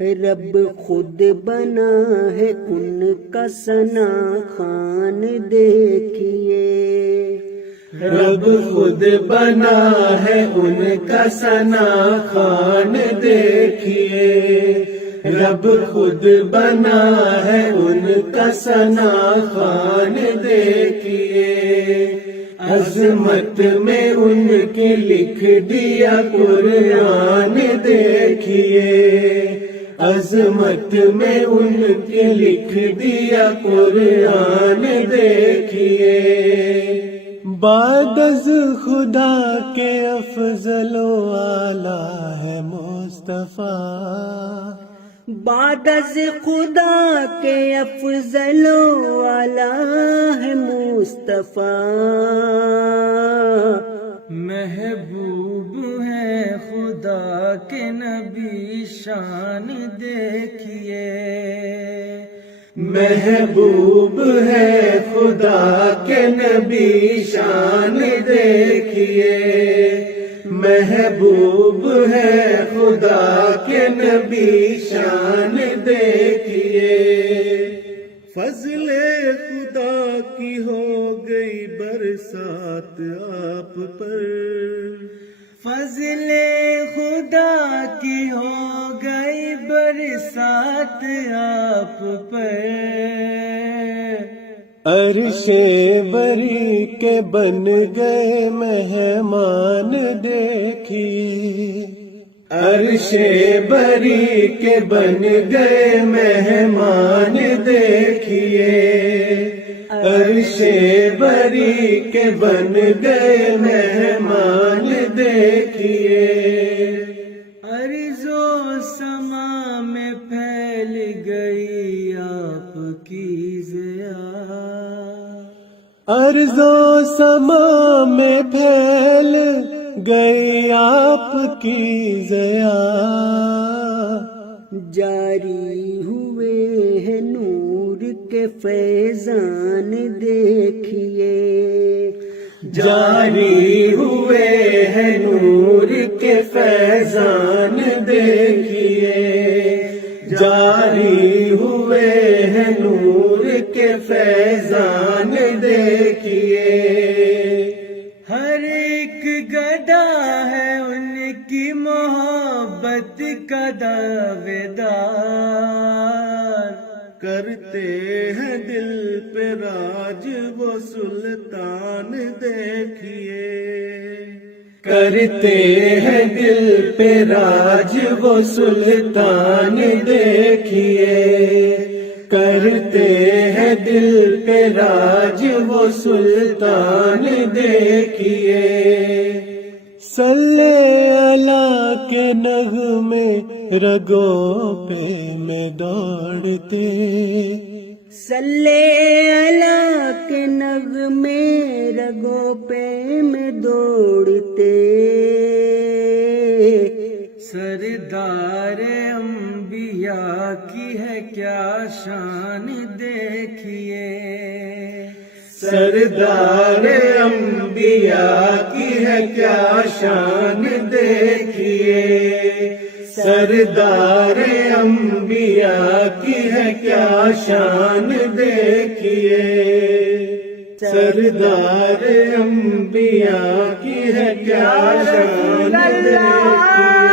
رب خود بنا ہے ان کا ثنا خوان دیکھیے، رب خود بنا ہے ان کا ثنا خوان دیکھیے، رب خود بنا ہے ان کا ثنا خوان دیکھیے، عظمت میں ان کی لکھ دیا قرآن دیکھیے، عظمت میں ان کی لکھ دیا قرآن دیکھیے، بعد از خدا کے افضل و اعلیٰ ہے مصطفیٰ، بعد از خدا کے افضل و اعلیٰ ہے مصطفیٰ، محبوب ہے خدا کے نبی شان دیکھیے، محبوب ہے خدا کے نبی شان دیکھیے، محبوب ہے خدا کے نبی شان دیکھیے، فضل خدا کی ہو گئی برسات آپ پر، فضل خدا کی ہو گئی برسات آپ پر، عرش بری کے بن گئے مہمان دیکھیے، عرش بری کے بن گئے مہمان دیکھیے، عرش بری کے بن گئے مہمان دیکھیے، ارض و سما میں پھیل گئی آپ کی ضیا، ارض و سما میں پھیل گئی آپ کی ضیا، جاری ہوئے ہیں نور کے فیضان دیکھیے، جاری ہوئے ہیں نور کے فیضان دیکھیے، جاری ہوئے ہیں نور کے فیضان دیکھیے، ہر ایک گدا ہے ان کی محبت کا دعویدار، کرتے ہیں دل پہ راج وہ سلطان دیکھیے، کرتے ہیں دل پہ راج وہ سلطان دیکھیے، کرتے ہیں دل پہ راج وہ سلطان دیکھیے، صلی اللہ کے نغمے رگوں پہ میں دوڑتے، صلی اللہ کے نغمے رگوں پہ میں دوڑتے، سردار انبیاء کی ہے کیا شان دیکھیے، سردار انبیاء کی ہے کیا شان دیکھیے، سردار انبیاء کی ہے کیا شان دیکھیے، سردار انبیاء کی ہے کیا شان دیکھیے،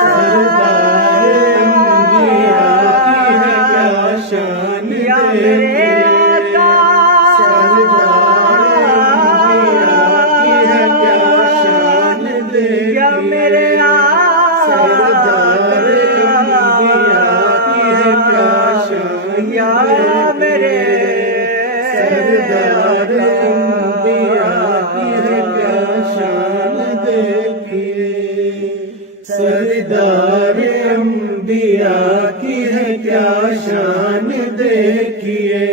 سردار انبیاء کی ہے کیا شان دیکھیے، سردار انبیاء کی ہے کیا شان دیکھیے، سردار انبیاء کی ہے کیا شان دیکھیے،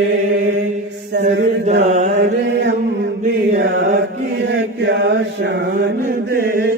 سردار انبیاء کی ہے کیا شان دیکھیے۔